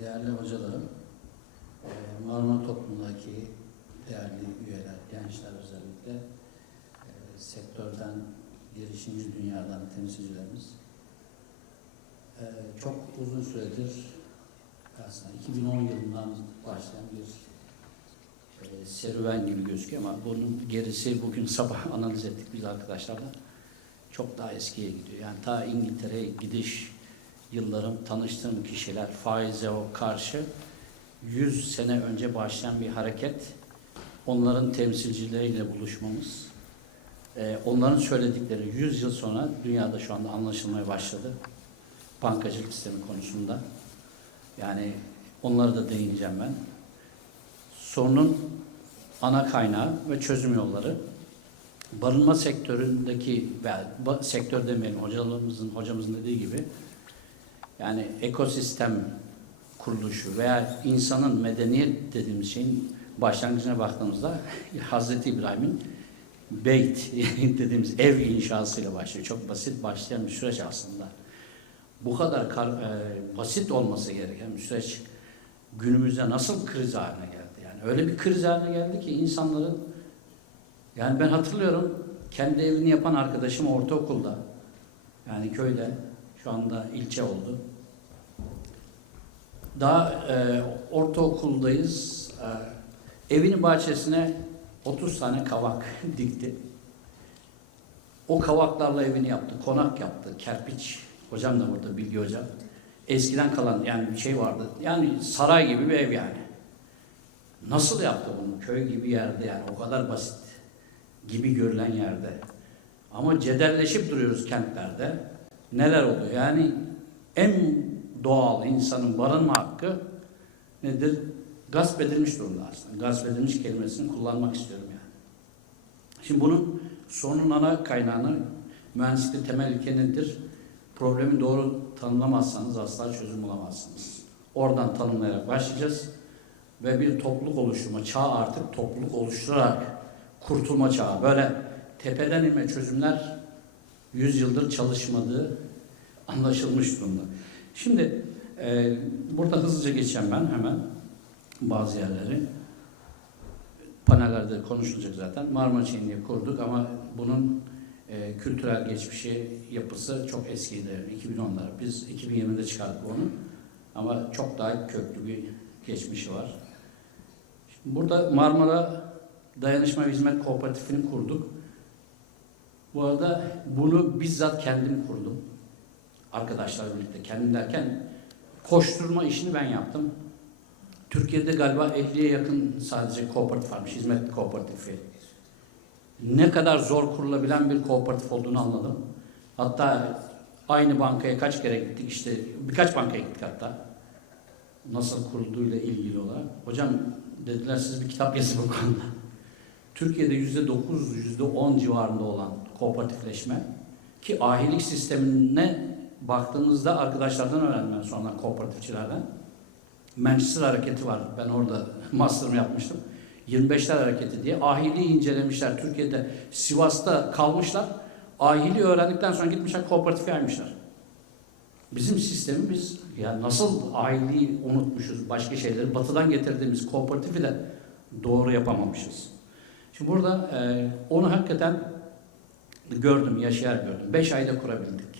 değerli hocalarım, e, Marmara toplumundaki değerli üyeler, gençler özellikle, e, sektörden, girişimci dünyadan temsilcilerimiz, e, çok uzun süredir aslında 2010 yılından başlayan bir e, serüven gibi gözüküyor ama bunun gerisi bugün sabah analiz ettik biz arkadaşlarla. Çok daha eskiye gidiyor. Yani ta İngiltere'ye gidiş yıllarım tanıştığım kişiler faize o karşı 100 sene önce başlayan bir hareket. Onların temsilcileriyle buluşmamız. e, onların söyledikleri 100 yıl sonra dünyada şu anda anlaşılmaya başladı. Bankacılık sistemi konusunda. Yani onlara da değineceğim ben. Sorunun ana kaynağı ve çözüm yolları barınma sektöründeki ve sektör demeyelim hocalarımızın hocamızın dediği gibi yani ekosistem kuruluşu veya insanın medeniyet dediğimiz şeyin başlangıcına baktığımızda Hazreti İbrahim'in beyt dediğimiz ev inşasıyla başlıyor. Çok basit başlayan bir süreç aslında. Bu kadar kar- e, basit olması gereken bir süreç günümüzde nasıl kriz haline geldi? Yani öyle bir kriz haline geldi ki insanların yani ben hatırlıyorum kendi evini yapan arkadaşım ortaokulda yani köyde şu anda ilçe oldu. Daha e, ortaokuldayız. E, evinin bahçesine 30 tane kavak dikti. O kavaklarla evini yaptı. Konak yaptı. Kerpiç. Hocam da burada Bilgi Hocam. Eskiden kalan yani bir şey vardı. Yani saray gibi bir ev yani. Nasıl yaptı bunu? Köy gibi yerde yani o kadar basit gibi görülen yerde. Ama cedelleşip duruyoruz kentlerde. Neler oluyor? Yani en doğal insanın barınma hakkı nedir? Gasp edilmiş durumda aslında. Gasp edilmiş kelimesini kullanmak istiyorum yani. Şimdi bunun sorunun ana kaynağını mühendislikte temel ilke nedir? Problemi doğru tanımlamazsanız asla çözüm bulamazsınız. Oradan tanımlayarak başlayacağız ve bir topluluk oluşumu, çağ artık topluluk oluşturarak kurtulma çağı. Böyle tepeden inme çözümler 100 yıldır çalışmadığı anlaşılmış durumda. Şimdi e, burada hızlıca geçeceğim ben hemen bazı yerleri. Panellerde konuşulacak zaten. Marmara Çiğni'yi kurduk ama bunun e, kültürel geçmişi, yapısı çok eskiydi. 2010'lar. Biz 2020'de çıkardık onu. Ama çok daha köklü bir geçmişi var. Şimdi burada Marmara Dayanışma ve Hizmet Kooperatifini kurduk. Bu arada bunu bizzat kendim kurdum. Arkadaşlarla birlikte. Kendim derken koşturma işini ben yaptım. Türkiye'de galiba 50'ye yakın sadece kooperatif varmış. Hizmet kooperatifi. Ne kadar zor kurulabilen bir kooperatif olduğunu anladım. Hatta aynı bankaya kaç kere gittik işte birkaç bankaya gittik hatta. Nasıl kurulduğuyla ilgili olarak. Hocam dediler siz bir kitap yazın bu konuda. Türkiye'de yüzde dokuz, yüzde on civarında olan kooperatifleşme ki ahilik sistemine baktığınızda arkadaşlardan öğrendim sonra kooperatifçilerden. Manchester hareketi var. Ben orada master'ımı yapmıştım. 25'ler hareketi diye. Ahiliği incelemişler. Türkiye'de Sivas'ta kalmışlar. Ahiliği öğrendikten sonra gitmişler kooperatife yaymışlar. Bizim sistemimiz ya nasıl ahiliği unutmuşuz, başka şeyleri batıdan getirdiğimiz kooperatifi de doğru yapamamışız. Şimdi burada e, onu hakikaten gördüm, yaşayarak gördüm. Beş ayda kurabildik.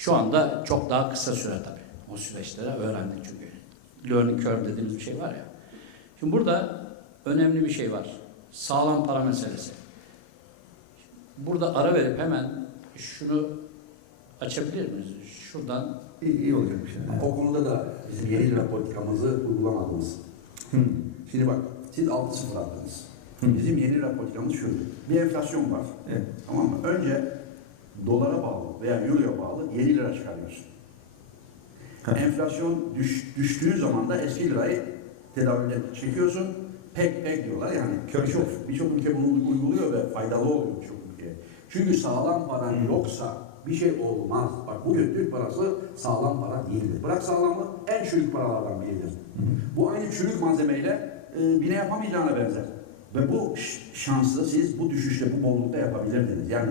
Şu anda çok daha kısa süre tabii. O süreçleri öğrendik çünkü. Learning curve dediğimiz bir şey var ya. Şimdi burada önemli bir şey var. Sağlam para meselesi. Burada ara verip hemen şunu açabilir miyiz? Şuradan İyi, iyi olacak bir şey. O konuda da bizim yeni lira politikamızı uygulamadınız. Şimdi bak, siz 6-0 attınız. Hı. Bizim yeni lira politikamız şuydu. Bir enflasyon var. Evet. Tamam mı? Önce dolara bağlı veya euroya bağlı 7 lira çıkarıyorsun. Ha. Enflasyon düş, düştüğü zaman da eski lirayı tedavüle çekiyorsun. Pek pek diyorlar yani. Birçok birçok ülke bunu uyguluyor ve faydalı oluyor birçok ülkeye. Çünkü sağlam paran yoksa bir şey olmaz. Bak bugün Türk parası sağlam para değildir. Bırak sağlamı en çürük paralardan biridir. Bu aynı çürük malzemeyle e, bine yapamayacağına benzer. Ve bu şansı siz bu düşüşle, bu bollukta yapabilirdiniz. Yani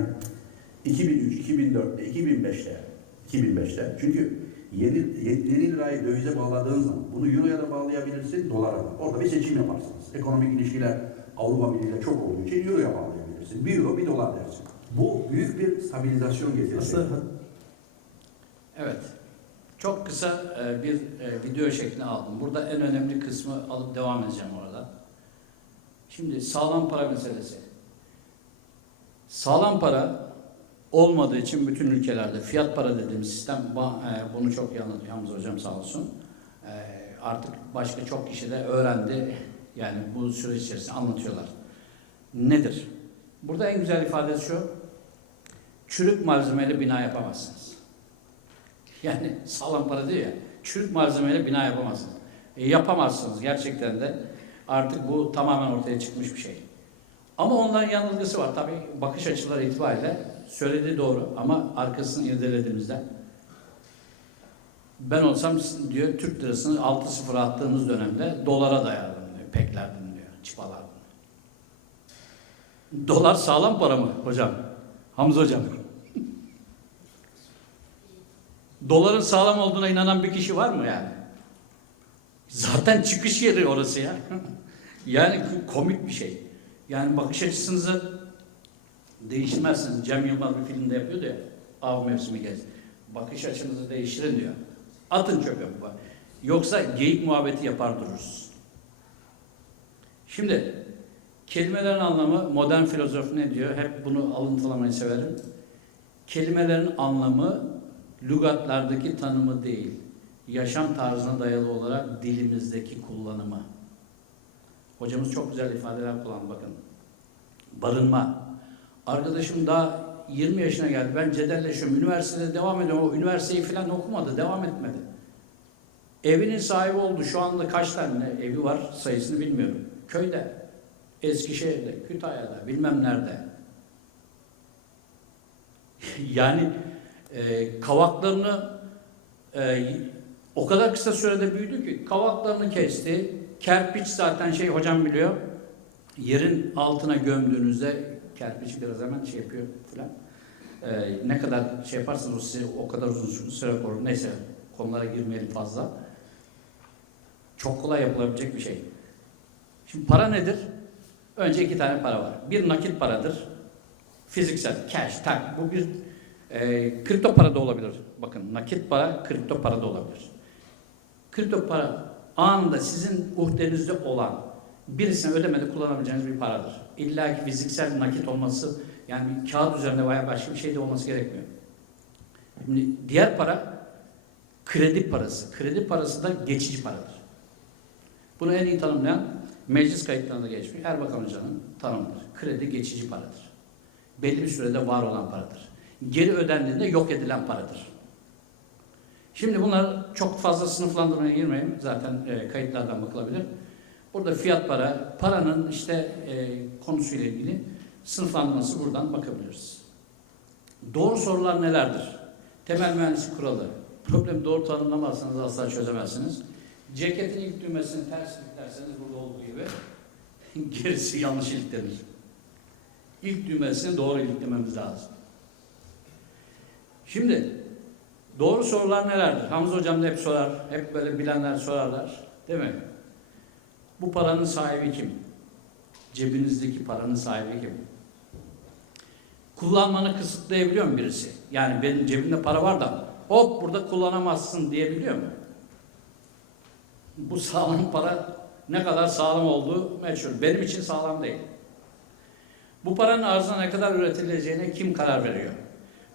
2003, 2004'te, 2005'te, 2005'te. Çünkü yeni, yeni lirayı dövize bağladığın zaman bunu euroya da bağlayabilirsin, dolara da. Orada bir seçim yaparsınız. Ekonomik ilişkiler Avrupa Birliği ile çok olduğu için euroya bağlayabilirsin. Bir euro, bir dolar dersin. Bu büyük bir stabilizasyon getirecek. Aslında Evet. Çok kısa e, bir e, video şeklini aldım. Burada en önemli kısmı alıp devam edeceğim orada. Şimdi sağlam para meselesi. Sağlam para olmadığı için bütün ülkelerde fiyat para dediğimiz sistem e, bunu çok iyi anlatıyor Hamza Hocam sağ olsun. E, Artık başka çok kişi de öğrendi. Yani bu süreç içerisinde anlatıyorlar. Nedir? Burada en güzel ifade şu. Çürük malzemeli bina yapamazsınız. Yani sağlam para değil ya. Çürük malzemeyle bina yapamazsınız. E, yapamazsınız gerçekten de. Artık bu tamamen ortaya çıkmış bir şey. Ama onların yanılgısı var. Tabii bakış açıları itibariyle söylediği doğru ama arkasını irdelediğimizde ben olsam diyor Türk lirasını 6-0 attığımız dönemde dolara dayardım diyor. Peklerdim diyor. Çıpalardım. Dolar sağlam para mı hocam? Hamza hocam. Doların sağlam olduğuna inanan bir kişi var mı yani? Zaten çıkış yeri orası ya. yani komik bir şey. Yani bakış açısınızı değiştirmezsiniz. Cem Yılmaz bir filmde yapıyordu ya. Av mevsimi gez. Bakış açınızı değiştirin diyor. Atın çöpe. Yoksa geyik muhabbeti yapar dururuz. Şimdi kelimelerin anlamı modern filozof ne diyor? Hep bunu alıntılamayı severim. Kelimelerin anlamı lügatlardaki tanımı değil, yaşam tarzına dayalı olarak dilimizdeki kullanımı. Hocamız çok güzel ifadeler kullandı bakın. Barınma. Arkadaşım daha 20 yaşına geldi. Ben cedelleşiyorum. Üniversitede devam ediyorum. O üniversiteyi falan okumadı. Devam etmedi. Evinin sahibi oldu. Şu anda kaç tane evi var sayısını bilmiyorum. Köyde, Eskişehir'de, Kütahya'da, bilmem nerede. yani e, kavaklarını e, o kadar kısa sürede büyüdü ki kavaklarını kesti. Kerpiç zaten şey hocam biliyor. Yerin altına gömdüğünüzde kerpiç biraz hemen şey yapıyor falan. E, ne kadar şey yaparsanız o size o kadar uzun süre korur. Neyse konulara girmeyelim fazla. Çok kolay yapılabilecek bir şey. Şimdi para nedir? Önce iki tane para var. Bir nakit paradır. Fiziksel, cash, tak. Bu bir e, kripto para da olabilir. Bakın nakit para, kripto para da olabilir. Kripto para anında sizin uhdenizde olan birisine ödemede kullanabileceğiniz bir paradır. İlla ki fiziksel nakit olması yani bir kağıt üzerinde veya başka bir şey de olması gerekmiyor. Şimdi diğer para kredi parası. Kredi parası da geçici paradır. Bunu en iyi tanımlayan meclis kayıtlarında geçmiş Erbakan Hoca'nın tanımıdır. Kredi geçici paradır. Belli bir sürede var olan paradır. Geri ödendiğinde yok edilen paradır. Şimdi bunlar çok fazla sınıflandırmaya girmeyeyim. Zaten e, kayıtlardan bakılabilir. Burada fiyat para, paranın işte e, konusuyla ilgili sınıflandırması buradan bakabiliriz. Doğru sorular nelerdir? Temel mühendislik kuralı. Problemi doğru tanımlamazsanız asla çözemezsiniz. Ceketin ilk düğmesini ters iliklerseniz burada olduğu gibi gerisi yanlış iliklenir. İlk düğmesini doğru iliklememiz lazım. Şimdi doğru sorular nelerdir? Hamza hocam da hep sorar. Hep böyle bilenler sorarlar. Değil mi? Bu paranın sahibi kim? Cebinizdeki paranın sahibi kim? Kullanmanı kısıtlayabiliyor mu birisi? Yani benim cebimde para var da hop burada kullanamazsın diyebiliyor mu? Bu sağlam para ne kadar sağlam olduğu meçhul. Benim için sağlam değil. Bu paranın arzına ne kadar üretileceğine kim karar veriyor?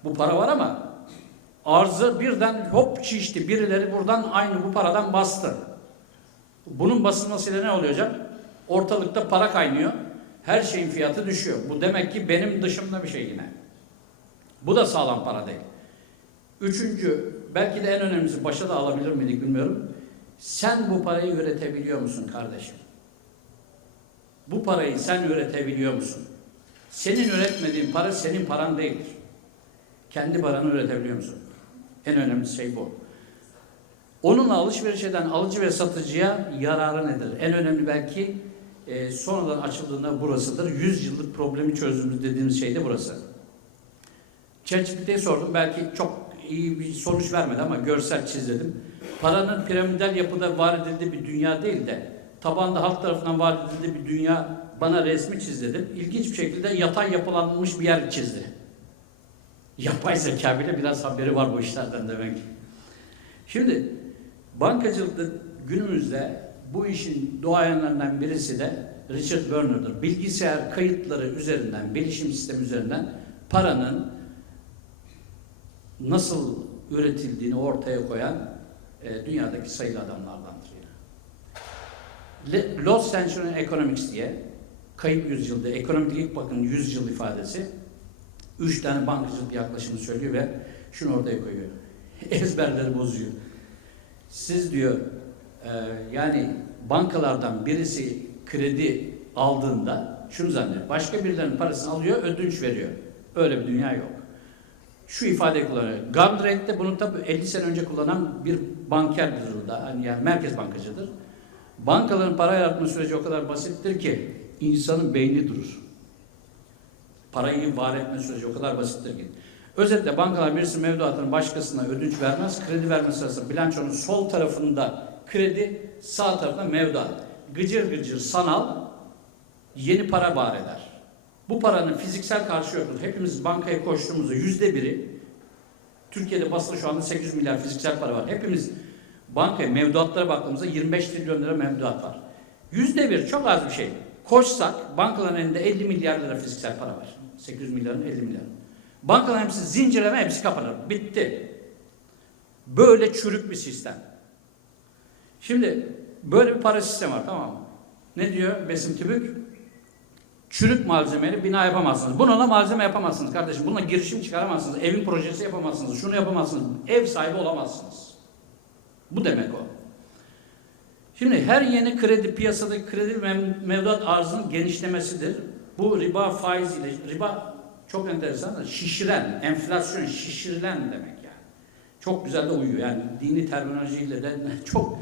Bu para var ama arzı birden hop şişti. Birileri buradan aynı bu paradan bastı. Bunun basılmasıyla ne oluyor? Ortalıkta para kaynıyor. Her şeyin fiyatı düşüyor. Bu demek ki benim dışımda bir şey yine. Bu da sağlam para değil. Üçüncü, belki de en önemlisi, başa da alabilir miydik bilmiyorum. Sen bu parayı üretebiliyor musun kardeşim? Bu parayı sen üretebiliyor musun? Senin üretmediğin para senin paran değildir. Kendi paranı üretebiliyor musun? En önemli şey bu. Onunla alışveriş eden alıcı ve satıcıya yararı nedir? En önemli belki e, sonradan açıldığında burasıdır. 100 yıllık problemi çözdüğümüz dediğimiz şey de burası. ChatGPT'ye sordum. Belki çok iyi bir sonuç vermedi ama görsel çizdim. Paranın piramidal yapıda var edildiği bir dünya değil de tabanda halk tarafından var edildiği bir dünya bana resmi çiz dedim. İlginç bir şekilde yatay yapılanmış bir yer çizdi. Yapay zeka bile biraz haberi var bu işlerden demek. Şimdi bankacılıkta günümüzde bu işin doğayanlarından birisi de Richard Werner'dır. Bilgisayar kayıtları üzerinden, bilişim sistemi üzerinden paranın nasıl üretildiğini ortaya koyan e, dünyadaki sayılı adamlardandır. Yani. Lost Century Economics diye kayıp yüzyılda, ekonomik ilk bakın yüzyıl ifadesi üç tane bankacılık yaklaşımı söylüyor ve şunu ortaya koyuyor. Ezberleri bozuyor. Siz diyor e, yani bankalardan birisi kredi aldığında şunu zannediyor. Başka birilerinin parasını alıyor, ödünç veriyor. Öyle bir dünya yok. Şu ifadeyi kullanıyor. Gandrek de bunu tabii 50 sene önce kullanan bir bankerdir burada. Hani yani merkez bankacıdır. Bankaların para yaratma süreci o kadar basittir ki insanın beyni durur. Parayı var etme süreci o kadar basittir ki. Özetle bankalar birisi mevduatını başkasına ödünç vermez. Kredi verme sırasında bilançonun sol tarafında kredi, sağ tarafında mevduat. Gıcır gıcır sanal yeni para var eder. Bu paranın fiziksel karşı. Hepimiz bankaya koştuğumuzda yüzde biri Türkiye'de basılı şu anda 800 milyar fiziksel para var. Hepimiz bankaya mevduatlara baktığımızda 25 trilyon lira mevduat var. Yüzde bir çok az bir şey. Koşsak bankaların elinde 50 milyar lira fiziksel para var. 800 milyarın 50 milyar. Bankaların hepsi zincirleme hepsi kapanır. Bitti. Böyle çürük bir sistem. Şimdi böyle bir para sistemi var tamam mı? Ne diyor Besim Tübük? Çürük malzemeyle bina yapamazsınız. Bununla malzeme yapamazsınız kardeşim. Bununla girişim çıkaramazsınız. Evin projesi yapamazsınız. Şunu yapamazsınız. Ev sahibi olamazsınız. Bu demek o. Şimdi her yeni kredi piyasadaki kredi mev- mevduat arzının genişlemesidir. Bu riba faiziyle, riba çok enteresan şişiren, enflasyon şişirilen demek yani. Çok güzel de uyuyor yani dini terminolojiyle de çok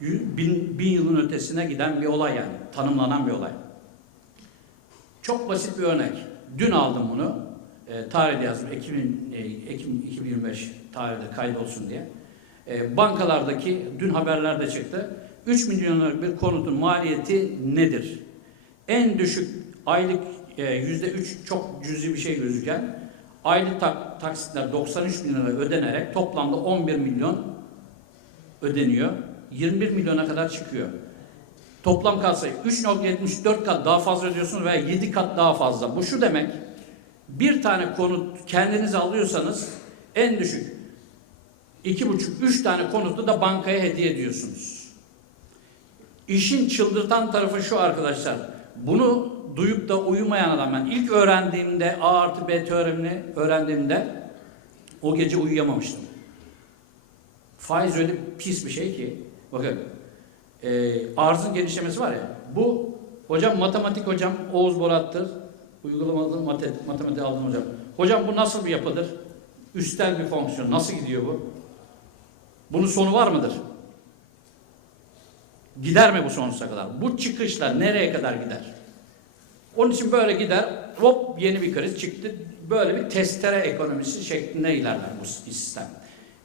bin, bin yılın ötesine giden bir olay yani, tanımlanan bir olay. Çok basit bir örnek. Dün aldım bunu. E, tarihte yazdım. Ekim, e, Ekim 2025 tarihte kaydolsun diye. E, bankalardaki dün haberlerde çıktı. 3 milyon liralık bir konutun maliyeti nedir? En düşük aylık yüzde üç çok cüzi bir şey gözüken aylık tak, taksitler 93 bin lira ödenerek toplamda 11 milyon ödeniyor. 21 milyona kadar çıkıyor. Toplam kat sayı 3.74 kat daha fazla ödüyorsunuz veya 7 kat daha fazla. Bu şu demek. Bir tane konut kendiniz alıyorsanız en düşük 2,5-3 tane konutu da bankaya hediye ediyorsunuz. İşin çıldırtan tarafı şu arkadaşlar. Bunu duyup da uyumayan adam ben ilk öğrendiğimde A artı B teoremini öğrendiğimde o gece uyuyamamıştım. Faiz öyle pis bir şey ki bakın e, arzın genişlemesi var ya bu hocam matematik hocam Oğuz Borat'tır uygulamalı matematik, matematik aldım hocam. Hocam bu nasıl bir yapıdır? Üstel bir fonksiyon. Nasıl gidiyor bu? Bunun sonu var mıdır? Gider mi bu sonsuza kadar? Bu çıkışlar nereye kadar gider? Onun için böyle gider, hop yeni bir kriz çıktı. Böyle bir testere ekonomisi şeklinde ilerler bu sistem.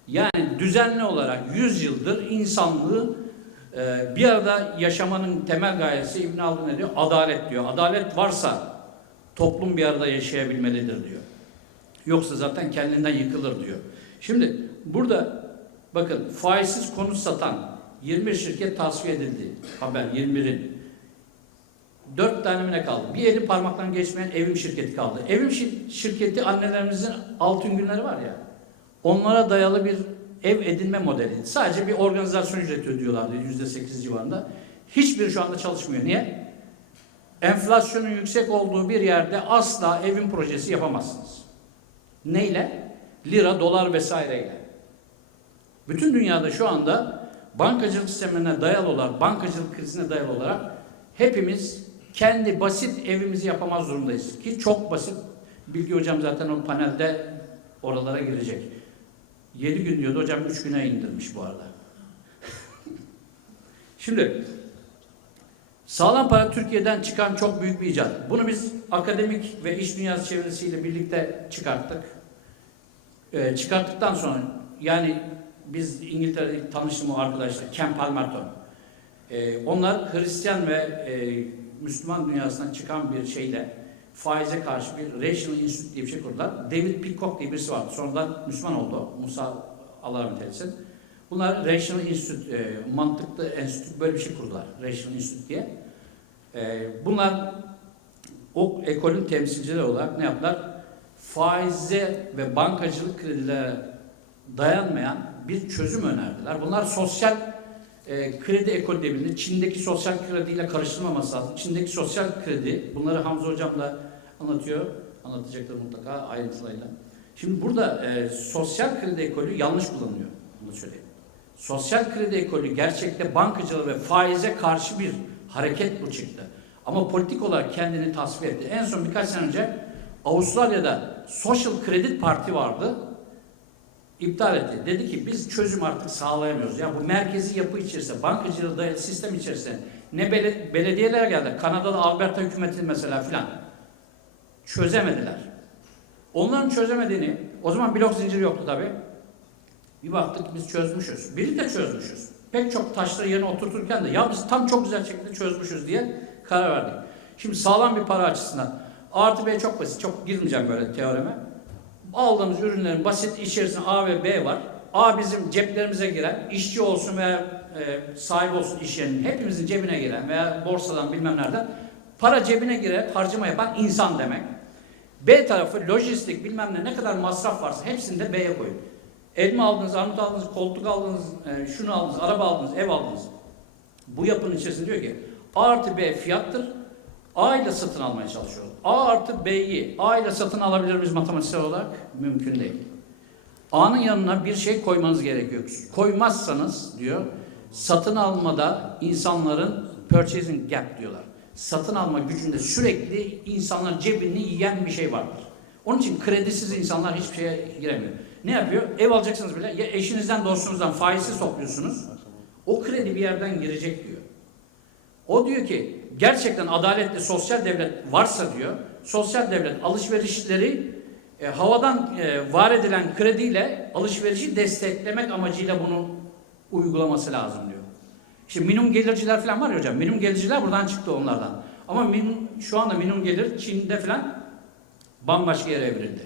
Yani düzenli olarak 100 yıldır insanlığı e, bir arada yaşamanın temel gayesi İbn Haldun ne diyor? Adalet diyor. Adalet varsa toplum bir arada yaşayabilmelidir diyor. Yoksa zaten kendinden yıkılır diyor. Şimdi burada bakın faizsiz konut satan 21 şirket tasfiye edildi. Haber 21'in. Dört tane ne kaldı? Bir eli parmaktan geçmeyen evim şirketi kaldı. Şir- şirketi annelerimizin altın günleri var ya. Onlara dayalı bir ev edinme modeli. Sadece bir organizasyon ücreti ödüyorlardı yüzde sekiz civarında. Hiçbiri şu anda çalışmıyor. Niye? Enflasyonun yüksek olduğu bir yerde asla evin projesi yapamazsınız. Neyle? Lira, dolar vesaireyle. Bütün dünyada şu anda bankacılık sistemine dayalı olarak, bankacılık krizine dayalı olarak hepimiz kendi basit evimizi yapamaz durumdayız. Ki çok basit. Bilgi hocam zaten o panelde oralara girecek. 7 gün diyordu hocam 3 güne indirmiş bu arada. Şimdi sağlam para Türkiye'den çıkan çok büyük bir icat. Bunu biz akademik ve iş dünyası çevresiyle birlikte çıkarttık. e, çıkarttıktan sonra yani biz İngiltere'de tanıştığım o arkadaşlar Ken Palmerton. E, onlar Hristiyan ve e, Müslüman dünyasından çıkan bir şeyle faize karşı bir Rational Institute diye bir şey kurdular. David Peacock diye birisi vardı. Sonradan Müslüman oldu. Musa Allah rahmet eylesin. Bunlar Rational Institute, e, mantıklı enstitü böyle bir şey kurdular. Rational Institute diye. E, bunlar o ekolün temsilcileri olarak ne yaptılar? Faize ve bankacılık kredilere dayanmayan bir çözüm önerdiler. Bunlar sosyal e, kredi bilinir. Çin'deki sosyal krediyle karıştırmaması lazım. Çin'deki sosyal kredi, bunları Hamza Hocam da anlatıyor. Anlatacaktır mutlaka ayrıntılarıyla. Şimdi burada e, sosyal kredi ekolü yanlış kullanılıyor. Bunu söyleyeyim. Sosyal kredi ekolü gerçekte bankacılığı ve faize karşı bir hareket bu çıktı. Ama politik olarak kendini tasfiye etti. En son birkaç sene önce Avustralya'da Social Credit Parti vardı. İptal etti. Dedi ki biz çözüm artık sağlayamıyoruz. Ya bu merkezi yapı içerisinde, bankacılığı dayalı sistem içerisinde ne bele- belediyeler geldi. Kanada'da Alberta hükümeti mesela filan çözemediler. Onların çözemediğini, o zaman blok zinciri yoktu tabi. Bir baktık biz çözmüşüz. Birlikte çözmüşüz. Pek çok taşları yerine oturturken de ya biz tam çok güzel şekilde çözmüşüz diye karar verdik. Şimdi sağlam bir para açısından artı B çok basit. Çok girmeyeceğim böyle teoreme. Aldığımız ürünlerin basit içerisinde A ve B var. A bizim ceplerimize giren, işçi olsun veya e, sahibi olsun iş yerinin hepimizin cebine giren veya borsadan bilmem nereden para cebine giren, harcama yapan insan demek. B tarafı lojistik bilmem ne ne kadar masraf varsa hepsini de B'ye koyun. Elma aldınız, armut aldınız, koltuk aldınız, e, şunu aldınız, araba aldınız, ev aldınız. Bu yapının içerisinde diyor ki A artı B fiyattır. A ile satın almaya çalışıyoruz. A artı B'yi A ile satın alabilir miyiz matematiksel olarak? Mümkün değil. A'nın yanına bir şey koymanız gerekiyor. Koymazsanız diyor satın almada insanların purchasing gap diyorlar. Satın alma gücünde sürekli insanların cebini yiyen bir şey vardır. Onun için kredisiz insanlar hiçbir şeye giremiyor. Ne yapıyor? Ev alacaksınız bile ya eşinizden dostunuzdan faizsiz topluyorsunuz. O kredi bir yerden girecek diyor. O diyor ki gerçekten adaletli sosyal devlet varsa diyor, sosyal devlet alışverişleri e, havadan e, var edilen krediyle alışverişi desteklemek amacıyla bunu uygulaması lazım diyor. Şimdi minimum gelirciler falan var ya hocam, minimum gelirciler buradan çıktı onlardan. Ama minimum, şu anda minimum gelir Çin'de falan bambaşka yere evrildi.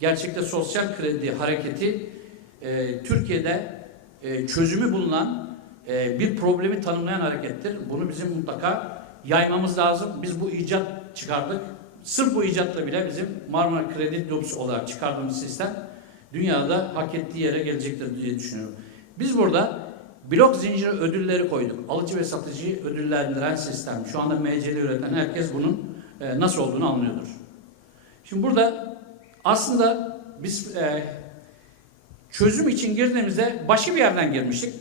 Gerçekte sosyal kredi hareketi e, Türkiye'de e, çözümü bulunan e, bir problemi tanımlayan harekettir. Bunu bizim mutlaka yaymamız lazım. Biz bu icat çıkardık. Sırf bu icatla bile bizim Marmara Kredi Loops olarak çıkardığımız sistem dünyada hak ettiği yere gelecektir diye düşünüyorum. Biz burada blok zinciri ödülleri koyduk. Alıcı ve satıcıyı ödüllendiren sistem. Şu anda MC'li üreten herkes bunun e, nasıl olduğunu anlıyordur. Şimdi burada aslında biz e, çözüm için girdiğimizde başı bir yerden girmiştik.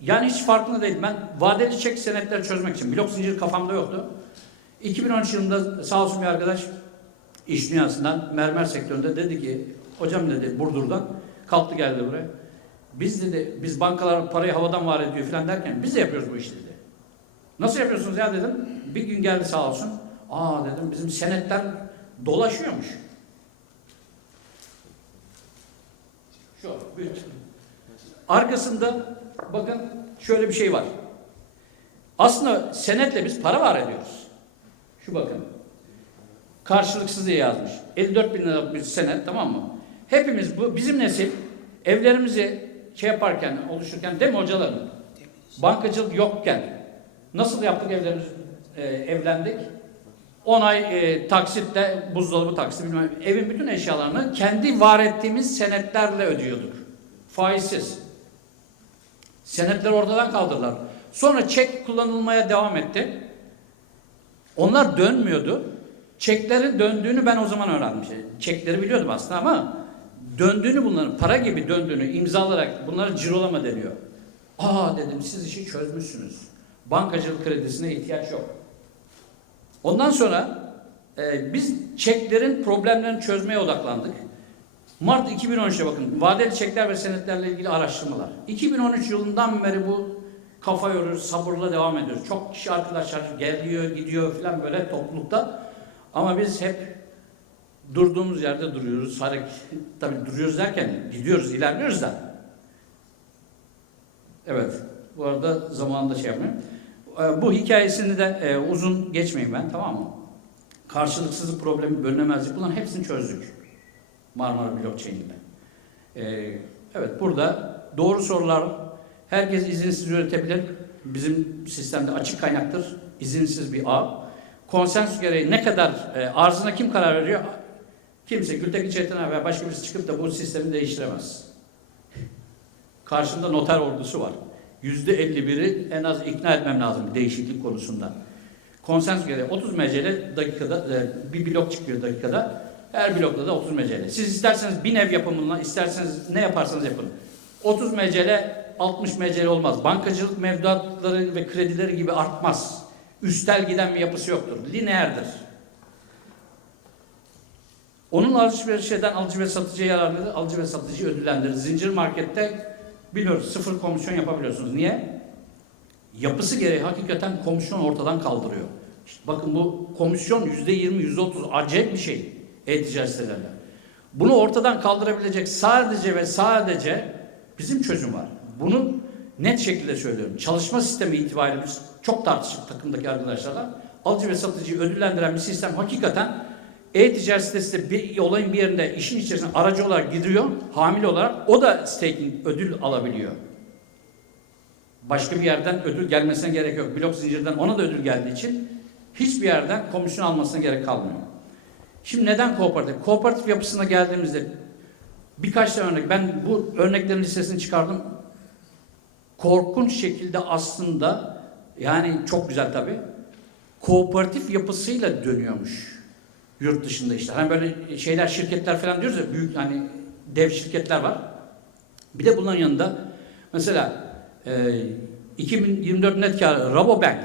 Yani hiç farkında değil. Ben vadeli çek senetleri çözmek için blok zinciri kafamda yoktu. 2013 yılında sağ olsun bir arkadaş iş dünyasından mermer sektöründe dedi ki hocam dedi Burdur'dan kalktı geldi buraya. Biz dedi biz bankalar parayı havadan var ediyor falan derken biz de yapıyoruz bu işi dedi. Nasıl yapıyorsunuz ya dedim. Bir gün geldi sağ olsun. Aa dedim bizim senetler dolaşıyormuş. Şu büyük. Arkasında bakın şöyle bir şey var. Aslında senetle biz para var ediyoruz. Şu bakın. Karşılıksız diye yazmış. 54 bin liralık bir senet tamam mı? Hepimiz bu bizim nesil evlerimizi şey yaparken oluşurken değil mi hocalarım? Bankacılık yokken nasıl yaptık evlerimizi e, evlendik? 10 ay e, taksitle buzdolabı taksiti bilmem evin bütün eşyalarını kendi var ettiğimiz senetlerle ödüyorduk. Faizsiz. Senetleri ortadan kaldırdılar. Sonra çek kullanılmaya devam etti. Onlar dönmüyordu. Çeklerin döndüğünü ben o zaman öğrenmiştim. Çekleri biliyordum aslında ama döndüğünü bunların para gibi döndüğünü imzalarak bunları cirolama deniyor. Aa dedim siz işi çözmüşsünüz. Bankacılık kredisine ihtiyaç yok. Ondan sonra e, biz çeklerin problemlerini çözmeye odaklandık. Mart 2013'te bakın vadeli çekler ve senetlerle ilgili araştırmalar. 2013 yılından beri bu kafa yoruyoruz, sabırla devam ediyoruz. Çok kişi arkadaşlar geliyor, gidiyor falan böyle toplulukta. Ama biz hep durduğumuz yerde duruyoruz. Hareket, tabii duruyoruz derken gidiyoruz, ilerliyoruz da. Evet. Bu arada zamanında şey yapmayayım. Ee, Bu hikayesini de e, uzun geçmeyeyim ben tamam mı? Karşılıksızlık problemi, bölünemezlik bunların hepsini çözdük. Marmara Blockchain'de. Ee, evet burada doğru sorular herkes izinsiz üretebilir. Bizim sistemde açık kaynaktır. İzinsiz bir ağ. Konsensus gereği ne kadar e, arzına kim karar veriyor? Kimse Gültekin Çetin'e veya başka birisi çıkıp da bu sistemi değiştiremez. Karşında noter ordusu var. Yüzde 51'i en az ikna etmem lazım değişiklik konusunda. Konsensus gereği 30 MC'le dakikada e, bir blok çıkıyor dakikada. Her blokta da 30 MC'le. Siz isterseniz bin ev yapımına, isterseniz ne yaparsanız yapın. 30 MC'le 60 MC'l olmaz. Bankacılık mevduatları ve kredileri gibi artmaz. Üstel giden bir yapısı yoktur. Lineerdir. Onun alışveriş eden alıcı ve satıcıya yararlıdır. Alıcı ve satıcıyı ödüllendirir. Zincir markette biliyoruz sıfır komisyon yapabiliyorsunuz. Niye? Yapısı gereği hakikaten komisyon ortadan kaldırıyor. İşte bakın bu komisyon yüzde yirmi, yüzde otuz acayip bir şey e-ticaret sitelerinde. Bunu ortadan kaldırabilecek sadece ve sadece bizim çözüm var. Bunu net şekilde söylüyorum. Çalışma sistemi itibariyle biz çok tartıştık takımdaki arkadaşlarla. Alıcı ve satıcıyı ödüllendiren bir sistem hakikaten e-ticaret sitesi bir olayın bir yerinde işin içerisine aracı olarak giriyor, hamile olarak o da staking ödül alabiliyor. Başka bir yerden ödül gelmesine gerek yok. Blok zincirden ona da ödül geldiği için hiçbir yerden komisyon almasına gerek kalmıyor. Şimdi neden kooperatif? Kooperatif yapısına geldiğimizde birkaç tane örnek, ben bu örneklerin listesini çıkardım. Korkunç şekilde aslında yani çok güzel tabii. Kooperatif yapısıyla dönüyormuş yurt dışında işte. Hani böyle şeyler şirketler falan diyoruz ya büyük hani dev şirketler var. Bir de bunların yanında mesela e, 2024 net kar Rabobank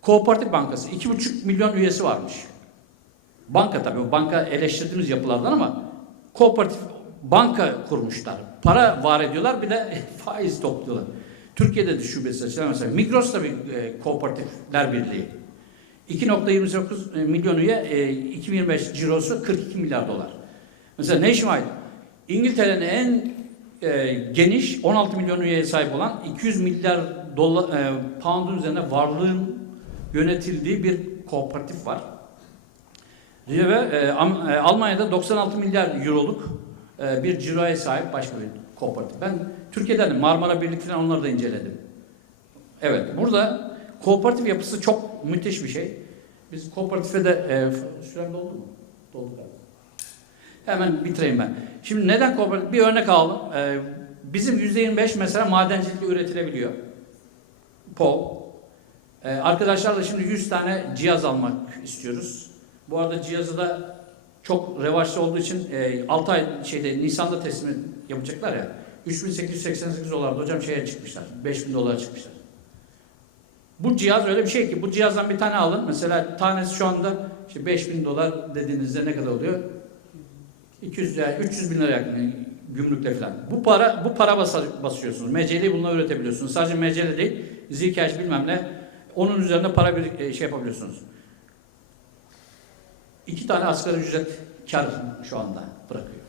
Kooperatif Bankası 2,5 milyon üyesi varmış. Banka tabii o banka eleştirdiğimiz yapılardan ama kooperatif banka kurmuşlar. Para var ediyorlar bir de faiz topluyorlar. Türkiye'de de şubesi açılan mesela Migros da bir e, kooperatifler birliği. 2.29 milyon üye, e, 2025 cirosu 42 milyar dolar. Mesela Nationwide, İngiltere'nin en e, geniş 16 milyon üyeye sahip olan 200 milyar dolar, e, pound'un üzerine varlığın yönetildiği bir kooperatif var. Ve e, e, Almanya'da 96 milyar euroluk e, bir ciroya sahip başka bir kooperatif. Ben Türkiye'den de Marmara Birlik falan onları da inceledim. Evet, burada kooperatif yapısı çok müthiş bir şey. Biz kooperatife de e, sürem doldu mu? Doldu galiba. Hemen bitireyim ben. Şimdi neden kooperatif? Bir örnek alalım. E, bizim %25 mesela madencilikle üretilebiliyor. PO. E, arkadaşlarla şimdi 100 tane cihaz almak istiyoruz. Bu arada cihazı da çok revaçlı olduğu için e, 6 ay şeyde Nisan'da teslim yapacaklar ya. 3888 dolarda hocam şeye çıkmışlar. 5000 dolara çıkmışlar. Bu cihaz öyle bir şey ki bu cihazdan bir tane alın. Mesela tanesi şu anda işte 5000 dolar dediğinizde ne kadar oluyor? 200 yani 300 bin lira yakın gümrükle falan. Bu para bu para basa- basıyorsunuz. MCL'yi bununla üretebiliyorsunuz. Sadece MCL değil, Zcash bilmem ne. Onun üzerine para bir e, şey yapabiliyorsunuz. İki tane asgari ücret kar şu anda bırakıyor.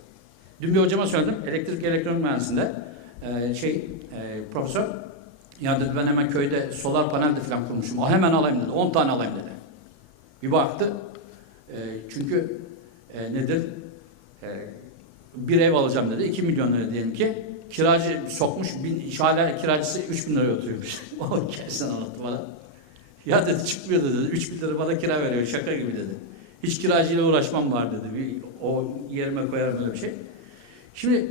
Dün bir hocama söyledim. Elektrik elektronik mühendisinde e, şey e, profesör ya dedi ben hemen köyde solar panel de falan kurmuşum. O hemen alayım dedi. 10 tane alayım dedi. Bir baktı. E, çünkü e, nedir? E, bir ev alacağım dedi. 2 milyon lira diyelim ki. Kiracı sokmuş. Bin, hala kiracısı 3 bin liraya oturuyormuş. o hikayesini anlattı bana. Ya dedi çıkmıyor dedi. 3 bin lira bana kira veriyor. Şaka gibi dedi. Hiç kiracıyla uğraşmam var dedi. Bir, o yerime koyarım öyle bir şey. Şimdi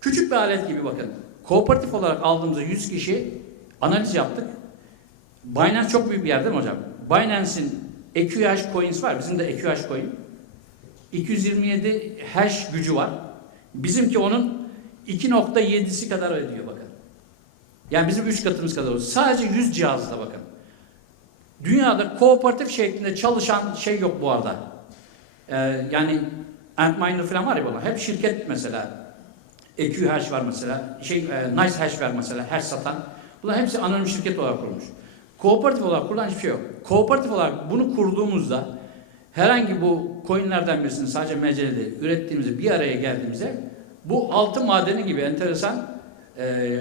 küçük bir alet gibi bakın. Kooperatif olarak aldığımızda 100 kişi analiz yaptık. Binance çok büyük bir yer değil mi hocam? Binance'in EQH coins var. Bizim de EQH coin. 227 hash gücü var. Bizimki onun 2.7'si kadar ödüyor bakın. Yani bizim 3 katımız kadar. Sadece 100 cihazla bakın. Dünyada kooperatif şeklinde çalışan şey yok bu arada. Ee, yani Antminer falan var ya bunlar. Hep şirket mesela. EQH var mesela. Şey, e, Nice Hash var mesela. Hash satan. Bunlar hepsi anonim şirket olarak kurulmuş. Kooperatif olarak kurulan hiçbir şey yok. Kooperatif olarak bunu kurduğumuzda herhangi bu coinlerden birisini sadece mecelede ürettiğimizde bir araya geldiğimizde bu altı madeni gibi enteresan e,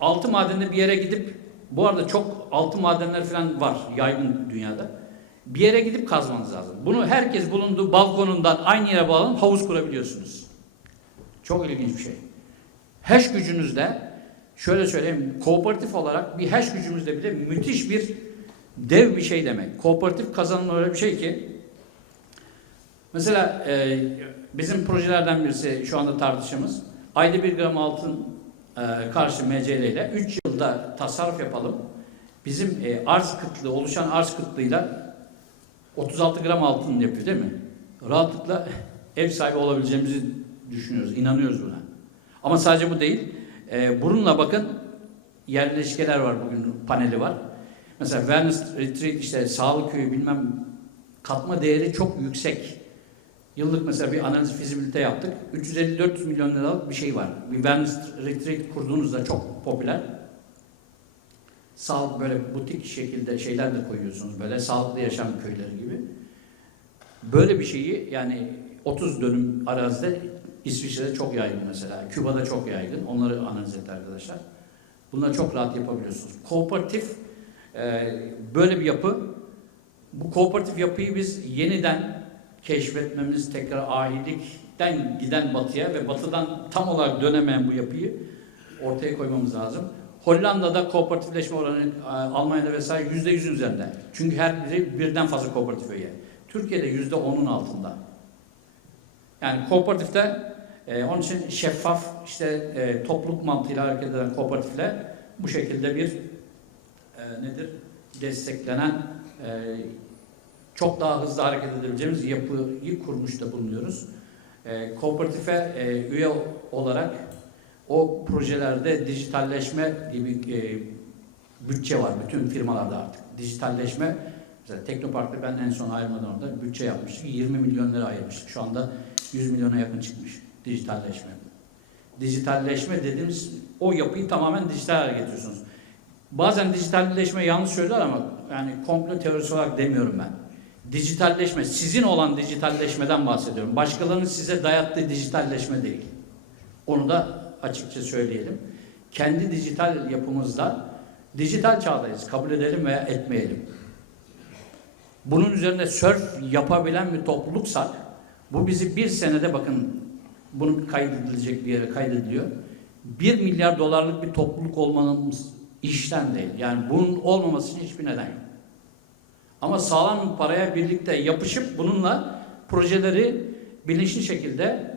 altı madeninde bir yere gidip bu arada çok altı madenler falan var yaygın dünyada. Bir yere gidip kazmanız lazım. Bunu herkes bulunduğu balkonundan aynı yere bağlanıp havuz kurabiliyorsunuz. Çok ilginç bir şey. Hash gücünüzde şöyle söyleyeyim kooperatif olarak bir hash gücümüzde bile müthiş bir dev bir şey demek. Kooperatif kazanım öyle bir şey ki mesela e, bizim projelerden birisi şu anda tartışımız ayda bir gram altın e, karşı MCL ile 3 yılda tasarruf yapalım. Bizim e, arz kıtlığı, oluşan arz kıtlığıyla 36 gram altın yapıyor değil mi? Rahatlıkla ev sahibi olabileceğimizi düşünüyoruz, inanıyoruz buna. Ama sadece bu değil. E, bununla bakın yerleşkeler var bugün paneli var. Mesela Wellness Retreat işte sağlık köyü bilmem katma değeri çok yüksek. Yıllık mesela bir analiz fizibilite yaptık. 350-400 milyon liralık bir şey var. Bir Wellness Retreat kurduğunuzda çok popüler. Sağlık böyle butik şekilde şeyler de koyuyorsunuz. Böyle sağlıklı yaşam köyleri gibi. Böyle bir şeyi yani 30 dönüm arazide İsviçre'de çok yaygın mesela. Küba'da çok yaygın. Onları analiz etti arkadaşlar. Bunları çok rahat yapabiliyorsunuz. Kooperatif e, böyle bir yapı. Bu kooperatif yapıyı biz yeniden keşfetmemiz, tekrar ahilikten giden batıya ve batıdan tam olarak dönemeyen bu yapıyı ortaya koymamız lazım. Hollanda'da kooperatifleşme oranı e, Almanya'da vesaire yüzde yüzün üzerinde. Çünkü her biri birden fazla kooperatif üye. Türkiye'de yüzde onun altında. Yani kooperatifte e, onun için şeffaf işte e, topluluk mantığıyla hareket eden kooperatifle bu şekilde bir e, nedir desteklenen e, çok daha hızlı hareket edebileceğimiz yapıyı kurmuş da bulunuyoruz. E, kooperatife e, üye olarak o projelerde dijitalleşme gibi e, bütçe var bütün firmalarda artık. Dijitalleşme mesela Teknopark'ta ben en son ayırmadan orada bütçe yapmıştık. 20 milyon lira ayırmıştık. Şu anda 100 milyona yakın çıkmış dijitalleşme. Dijitalleşme dediğimiz o yapıyı tamamen dijital hale getiriyorsunuz. Bazen dijitalleşme yanlış söyler ama yani komplo teorisi olarak demiyorum ben. Dijitalleşme, sizin olan dijitalleşmeden bahsediyorum. Başkalarının size dayattığı dijitalleşme değil. Onu da açıkça söyleyelim. Kendi dijital yapımızda dijital çağdayız. Kabul edelim veya etmeyelim. Bunun üzerine sörf yapabilen bir topluluksak bu bizi bir senede bakın bunun kaydedilecek bir yere kaydediliyor. Bir milyar dolarlık bir topluluk olmamız işten değil. Yani bunun olmaması için hiçbir neden yok. Ama sağlam paraya birlikte yapışıp bununla projeleri bilinçli şekilde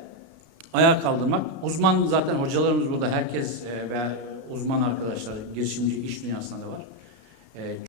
ayağa kaldırmak. Uzman zaten hocalarımız burada herkes e, veya uzman arkadaşlar girişimci iş dünyasında da var. E,